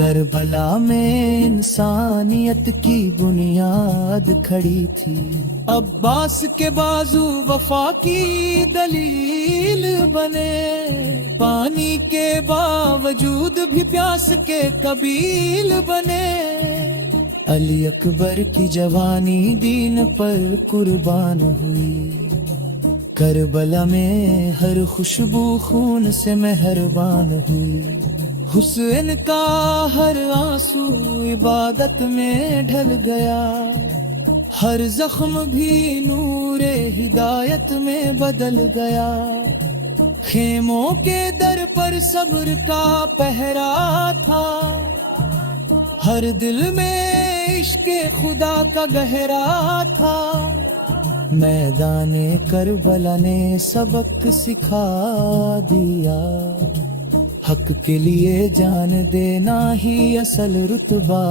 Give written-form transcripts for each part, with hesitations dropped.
کربلا میں انسانیت کی بنیاد کھڑی تھی، عباس کے بازو وفا کی دلیل بنے، پانی کے باوجود بھی پیاس کے قبیل بنے، علی اکبر کی جوانی دین پر قربان ہوئی، کربلا میں ہر خوشبو خون سے مہربان ہوئی، حسین کا ہر آنسو عبادت میں ڈھل گیا، ہر زخم بھی نور ہدایت میں بدل گیا، خیموں کے در پر صبر کا پہرا تھا، ہر دل میں عشق خدا کا گہرا تھا، میدان کربلا نے سبق سکھا دیا، حق کے لیے جان دینا ہی اصل رتبہ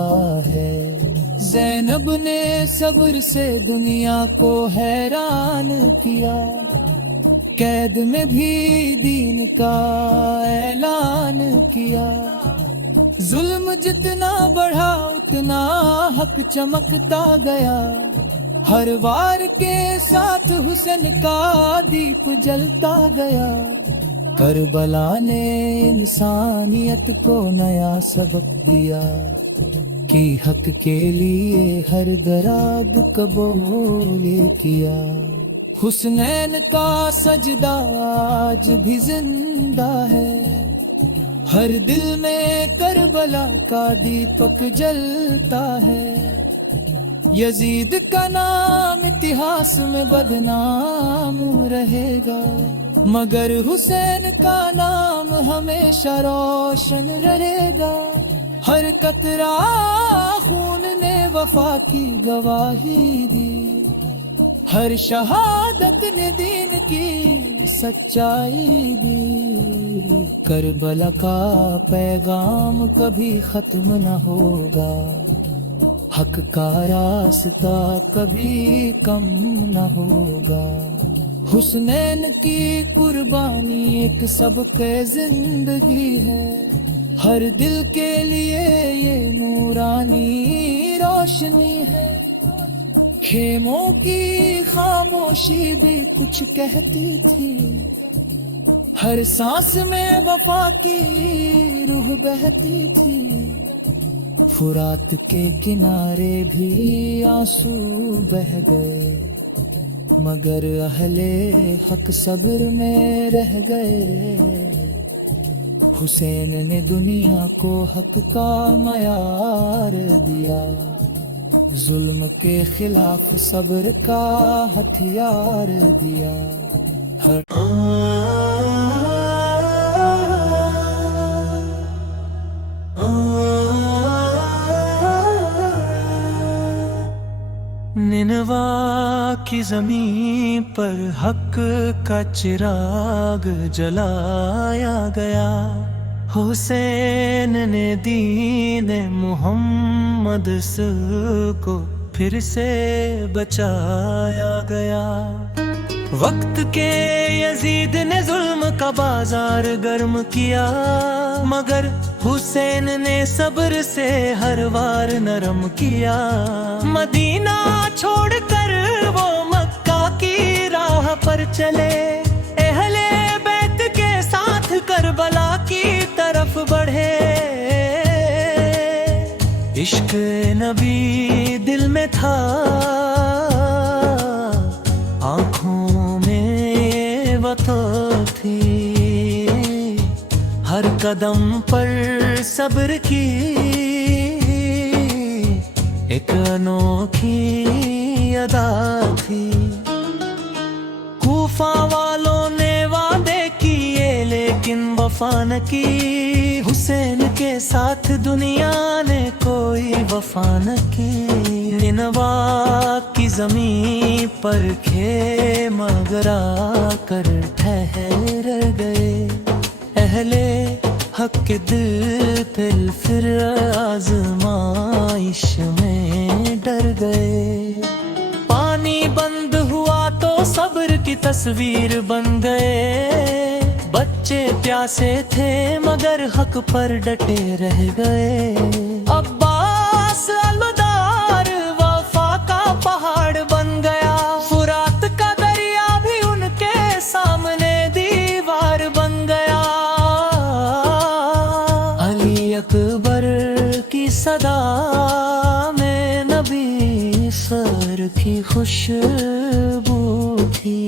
ہے، زینب نے صبر سے دنیا کو حیران کیا، قید میں بھی دین کا اعلان کیا، ظلم جتنا بڑھا اتنا حق چمکتا گیا، ہر وار کے ساتھ حسین کا دیپ جلتا گیا، کربلا نے انسانیت کو نیا سبق دیا کہ حق کے لیے ہر دراگ قبول کیا، حسنین کا سجدہ آج بھی زندہ ہے، ہر دل میں کربلا کا دیپک جلتا ہے، یزید کا نام اتہاس میں بدنام رہے گا، مگر حسین کا نام ہمیشہ روشن رہے گا، ہر قطرہ خون نے وفا کی گواہی دی، ہر شہادت نے دین کی سچائی دی، کربلا کا پیغام کبھی ختم نہ ہوگا، حق کا راستہ کبھی کم نہ ہوگا، حسنین کی قربانی ایک سبق زندگی ہے، ہر دل کے لیے یہ نورانی روشنی ہے، خیموں کی خاموشی بھی کچھ کہتی تھی، ہر سانس میں وفا کی روح بہتی تھی، فرات کے کنارے بھی آنسو بہہ گئے، مگر اہل حق صبر میں رہ گئے، حسین نے دنیا کو حق کا معیار دیا، ظلم کے خلاف صبر کا ہتھیار دیا، نینوا کی زمین پر حق کا چراغ جلایا گیا، حسین نے دین محمد کو پھر سے بچایا گیا، وقت کے یزید نے ظلم کا بازار گرم کیا، مگر حسین نے صبر سے ہر وار نرم کیا، مدینہ چھوڑ کر وہ مکہ کی راہ پر چلے، اہل بیت کے ساتھ کربلا کی طرف بڑھے، عشق نبی دل میں تھا، آنکھوں میں وطا تھی، ہر قدم پر صبر کی ایک انوکھی ادا تھی، کوفہ والوں نے وعدے کیے لیکن وفا نہ کی، حسین کے ساتھ دنیا نے کوئی وفا نہ کی، نینوا کی زمین پر خیمہ گرا کر ٹھہر گئے، اہل حق کے دل پھر آزمائش میں ڈر گئے، پانی بند ہوا تو صبر کی تصویر بن گئے، بچے پیاسے تھے مگر حق پر ڈٹے رہ گئے، عباس الدار وفا کا پہاڑ بن گیا، فرات کا دریا بھی ان کے سامنے دیوار بن گیا، علی اکبر کی صدا میں نبی سر کی خوشبو تھی،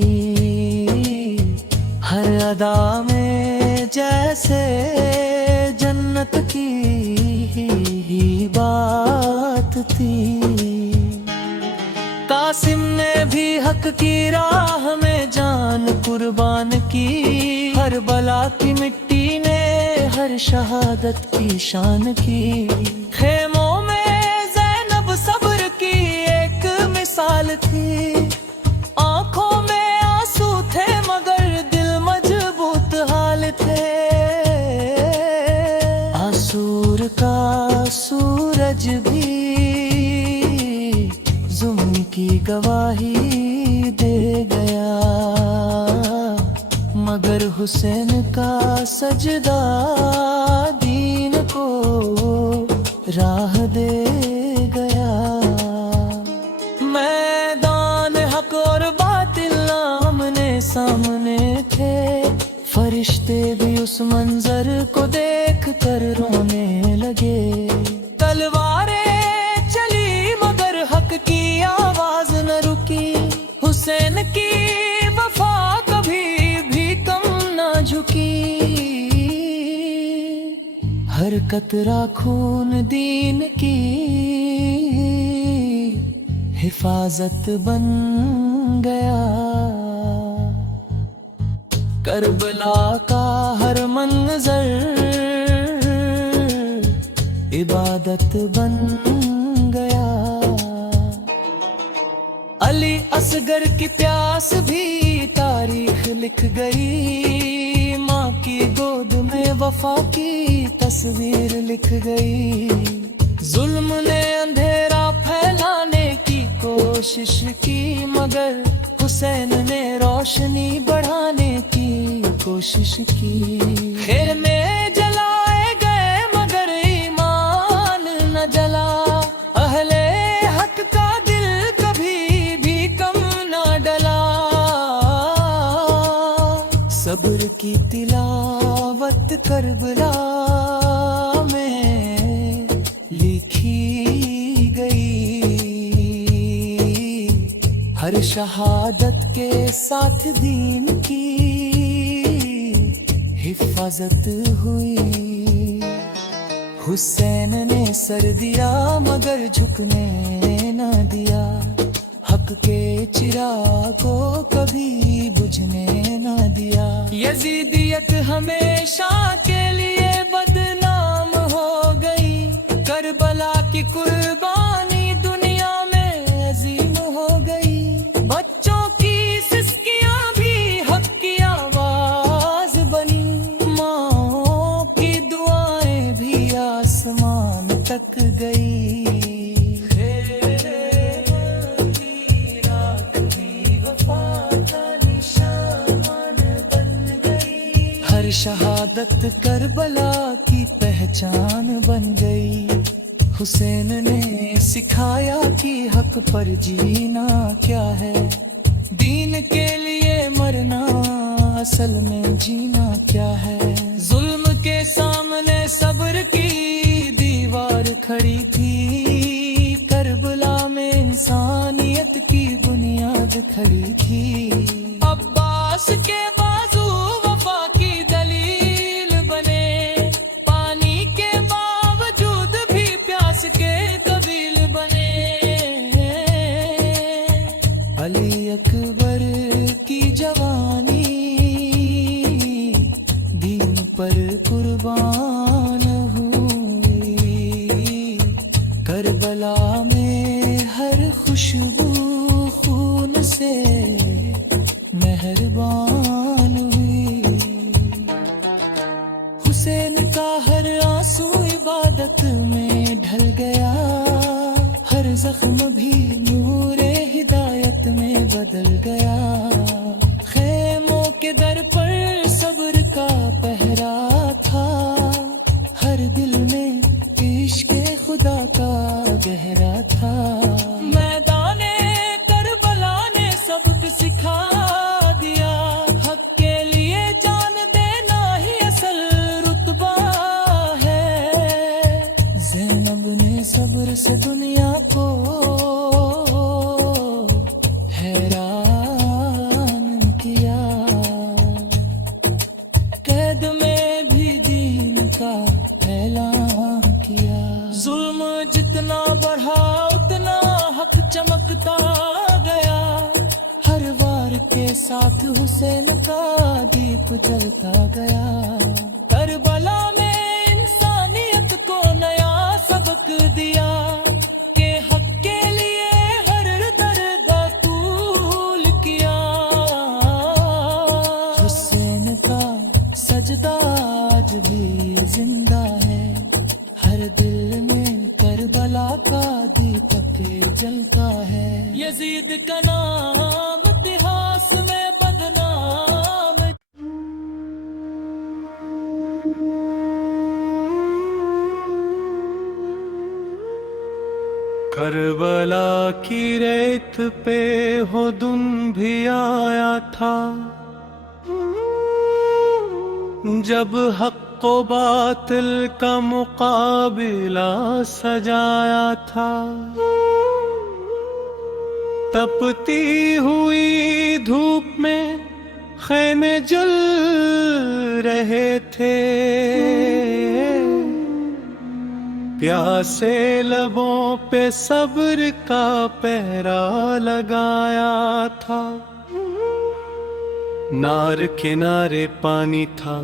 ہر ادا میں جیسے جنت کی ہی بات تھی، قاسم نے بھی حق کی راہ میں جان قربان کی، ہر بلا کی مٹی نے ہر شہادت کی شان کی، خیموں میں زینب صبر کی ایک مثال تھی، آنکھوں میں آنسو تھے مگر دل مضبوط حال تھے، آسور کا سورج بھی ظلم کی گواہی دے گیا، مگر حسین کا سجدہ دین کو راہ دے گیا، میدان حق اور باطل آمنے سامنے تھے، فرشتے بھی اس منظر کو دیکھ کر رونے لگے، تلواریں چلی مگر حق کی آواز نہ رکی، حسین کی وفا کبھی بھی کم نہ جھکی، ہر قطرہ خون دین کی حفاظت بن گیا، کربلا کا ہر منظر عبادت بن گیا، علی اصغر کی پیاس بھی تاریخ لکھ گئی، ماں کی گود میں وفا کی تصویر لکھ گئی، ظلم نے اندھیرا پھیلانے کی کوشش کی مگر حسین نے روشنی بڑھانے کی کوشش کی، خیمے جلائے گئے مگر ایمان نہ جلا، اہل حق کا دل کبھی بھی کم نہ ڈلا، صبر کی تلاوت کربلا میں لکھی گئی، ہر شہادت کے ساتھ دین کی حفاظت ہوئی، حسین نے سر دیا مگر جھکنے نہ دیا، حق کے چراغ کو کبھی بجھنے نہ دیا، یزیدیت ہمیشہ کے لیے بدنام ہو گئی، کربلا کی قربانی دنیا میں عظیم ہو گئی، بچوں کی سسکیاں بھی حق کی آواز بنی، ماں کی دعائیں بھی آسمان تک گئی، ہر شہادت کربلا کی پہچان بن گئی، حسین نے سکھایا کہ حق پر جینا کیا ہے، دین کے لیے مرنا اصل میں جینا کیا ہے، ظلم کے سامنے صبر کی دیوار کھڑی تھی، کربلا میں انسانیت کی بنیاد کھڑی تھی، عباس کے بازو وفا کی دلیل بنے، پانی کے باوجود بھی پیاس کے قبیل بنے، علی اکبر کی جوانی دین پر قربان ہوئی، کربلا میں ہر خوشبو خون سے مہربان ہوئی، حسین کا ہر آنسو عبادت میں ڈھل گیا، ہر زخم بھی نور بدل گیا، خیموں کے در پر صبر کا حسین کا دیپ جلتا گیا، کربلا میں انسانیت کو نیا سبق دیا کہ حق کے لیے ہر درد قبول کیا۔ حسین کا سجدہ آج بھی زندہ ہے، ہر دل میں کربلا کا دیپک جلتا ہے۔ یزید کا نام اتہاس میں بدنام، کربلا کی ریت پہ ہدن بھی آیا تھا، جب حق و باطل کا مقابلہ سجایا تھا۔ تپتی ہوئی دھوپ میں خیمے جل رہے تھے، پیاسے لبوں پہ صبر کا پہرا لگایا تھا۔ نار کنارے پانی تھا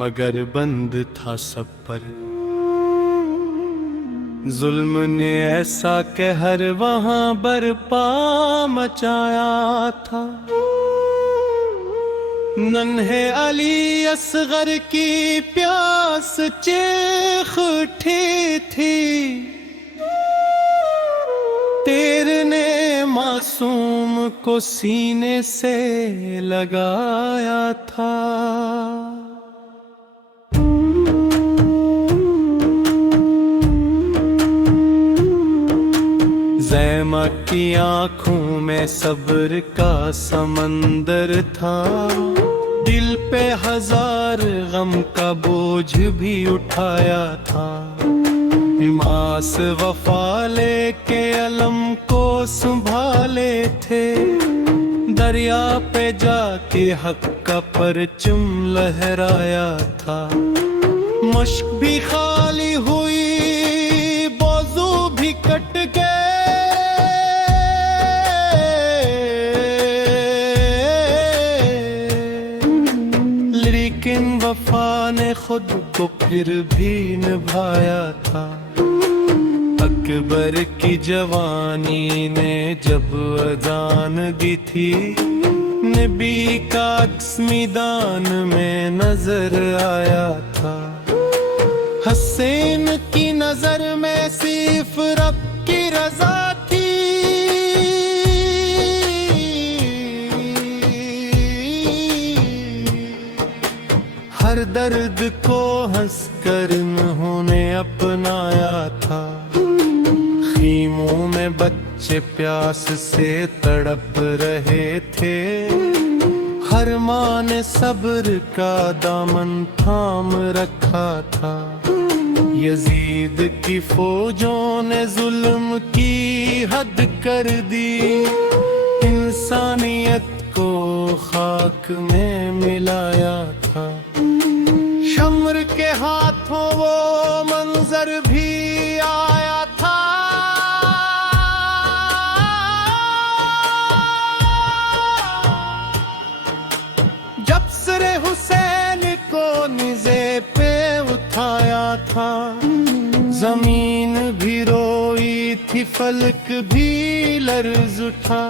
مگر بند تھا سب پر، ظلم نے ایسا قہر وہاں برپا مچایا تھا۔ ننھے علی اصغر کی پیاس چیخ اٹھی تھی، تیر نے معصوم کو سینے سے لگایا تھا۔ زیمہ کی آنکھوں میں صبر کا سمندر تھا، دل پہ ہزار غم کا بوجھ بھی اٹھایا تھا۔ حماس وفا لے کے علم کو سنبھالے تھے، دریا پہ جا کے حق کا پرچم لہرایا تھا۔ مشک بھی خالی ہوئی، بازو بھی کٹ گئے، لیکن وفا نے خود کو پھر بھی نبھایا تھا۔ اکبر کی جوانی نے جب اذان دی تھی، نبی کا عکس میدان میں نظر آیا تھا۔ حسین کی نظر میں صرف رب کی رضا تھی، ہر درد کو ہنس کر انہوں نے اپنایا تھا۔ خیموں میں بچے پیاس سے تڑپ رہے تھے، ہر ماں نے صبر کا دامن تھام رکھا تھا۔ یزید کی فوجوں نے ظلم کی حد کر دی، انسانیت کو خاک میں ملایا تھا۔ شمر کے ہاتھوں وہ منظر بھی آیا تھا، جب سر حسین کو نیزے پہ اٹھایا تھا۔ زمین بھی روئی تھی، فلک بھی لرز اٹھا،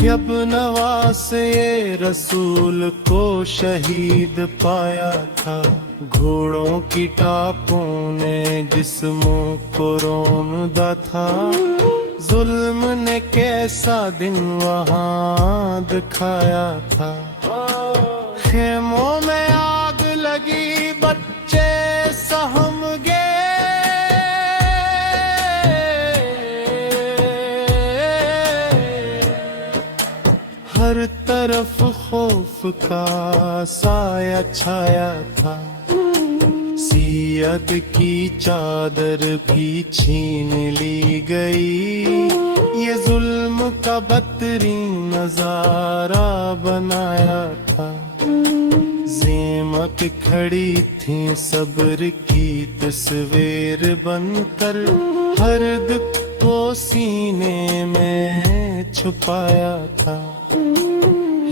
جب نواز یہ رسول کو شہید پایا تھا۔ گھوڑوں کی ٹاپوں نے جسموں کو روندا تھا، ظلم نے کیسا دن وہاں دکھایا تھا۔ خیموں میں آگ لگی، بچے سہم گئے، ہر طرف خوف کا سایہ چھایا تھا۔ سیاد کی چادر بھی چھین لی گئی، یہ ظلم کا بدترین نظارہ بنایا تھا۔ زیمت کھڑی تھی صبر کی تصویر بن کر، ہر دکھ کو سینے میں چھپایا تھا۔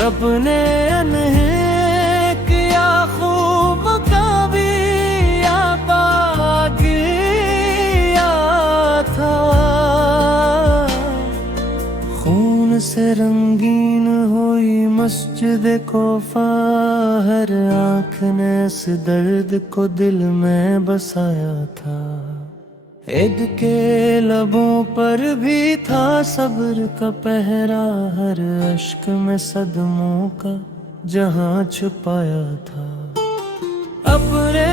رب نے انہیں کیا خوب کبھی گیا تھا، خون سے رنگین ہوئی مسجد کوفہ، ہر آنکھ نے اس درد کو دل میں بسایا تھا، عید کے لبوں پر بھی تھا صبر کا پہرا، ہر اشک میں صدموں کا جہاں چھپایا تھا، اپنے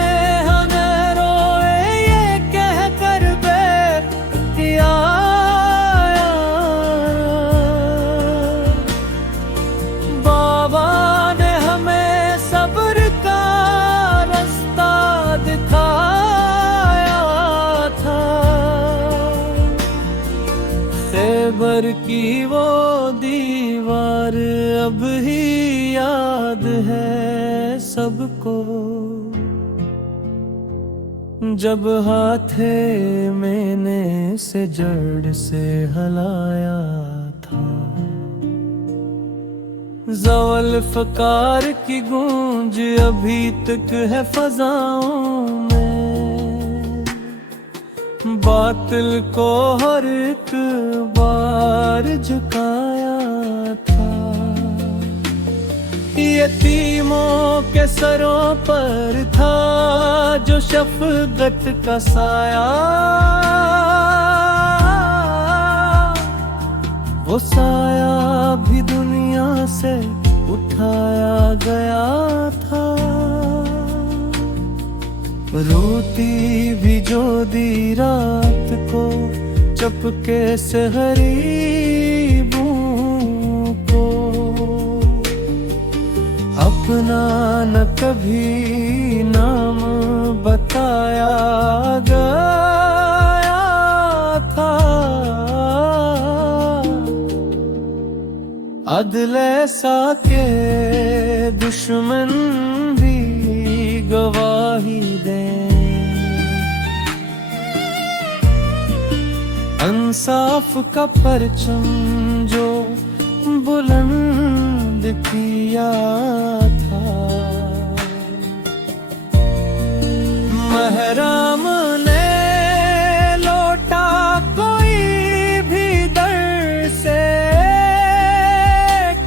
ہمیں روئے یہ کہہ کر بے اختیار، بابا نے ہمیں صبر کا رستہ دکھایا تھا، خیبر کی وہ دیوار اب ہی یاد ہے سب کو، جب ہاتھے میں نے سے جڑ سے ہلایا تھا، زوال فقار کی گونج ابھی تک ہے فضاؤں میں، باطل کو ہر ایک بار جھکایا تھا، یتیموں کے سروں پر تھا جو شفقت کا سایہ، وہ سایہ بھی دنیا سے اٹھایا گیا تھا، روتی بھی جو دی رات کو چپکے سے غریبوں کو، اپنا نہ کبھی نام بتایا گیا تھا، عدل ایسا کہ دشمن بھی گواہی دیں، انصاف کا پرچم جو بلند کیا تھا، محرم نے لوٹا کوئی بھی در سے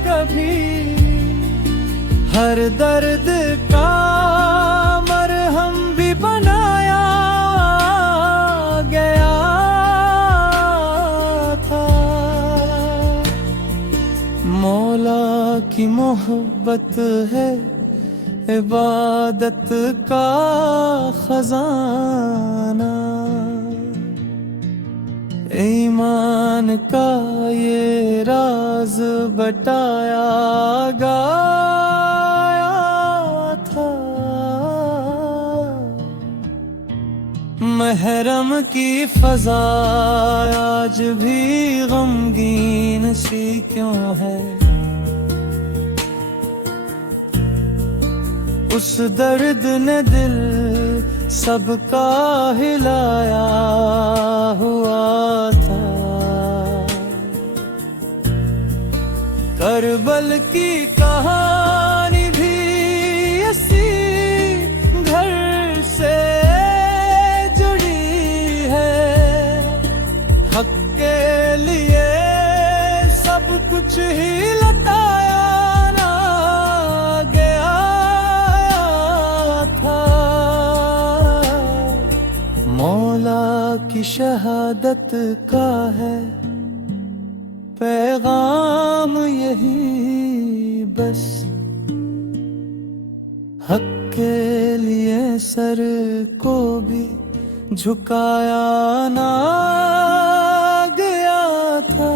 کبھی، ہر درد کا مرہم بھی بنایا گیا تھا، مولا کی محبت ہے عبادت کا خزانہ، ایمان کا یہ راز بتایا گیا تھا، محرم کی فضا آج بھی غمگین سی کیوں ہے، اس درد نے دل سب کا ہلایا ہوا تھا، کربل کی کہانی بھی اسی گھر سے جڑی ہے، حق کے لیے سب کچھ ہی لٹایا نہ گیا تھا، مولا کی شہادت کا ہے پیغام یہی بس، حق کے لیے سر کو بھی جھکایا نہ گیا تھا،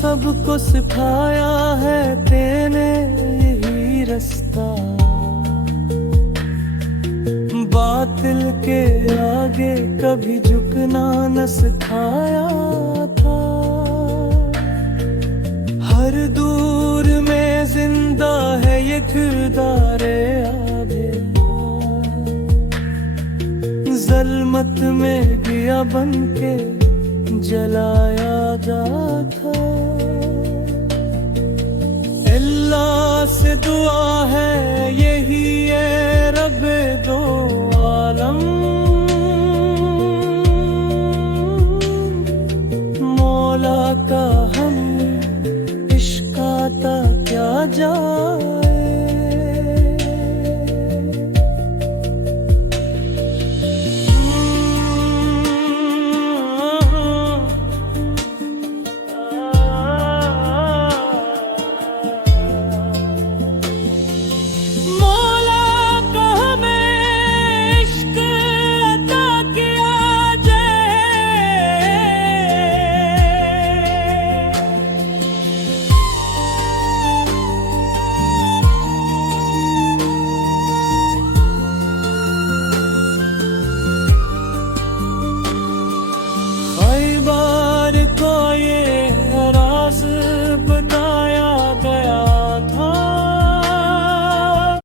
سب کو سکھایا ہے تینے یہی رستہ، باطل کے آگے کبھی جھکنا نہ سکھایا تھا، ہر دور میں زندہ ہے یہ کردار آبے، ظلمت میں دیا بن کے جلایا جاتا۔ اللہ سے دعا ہے یہی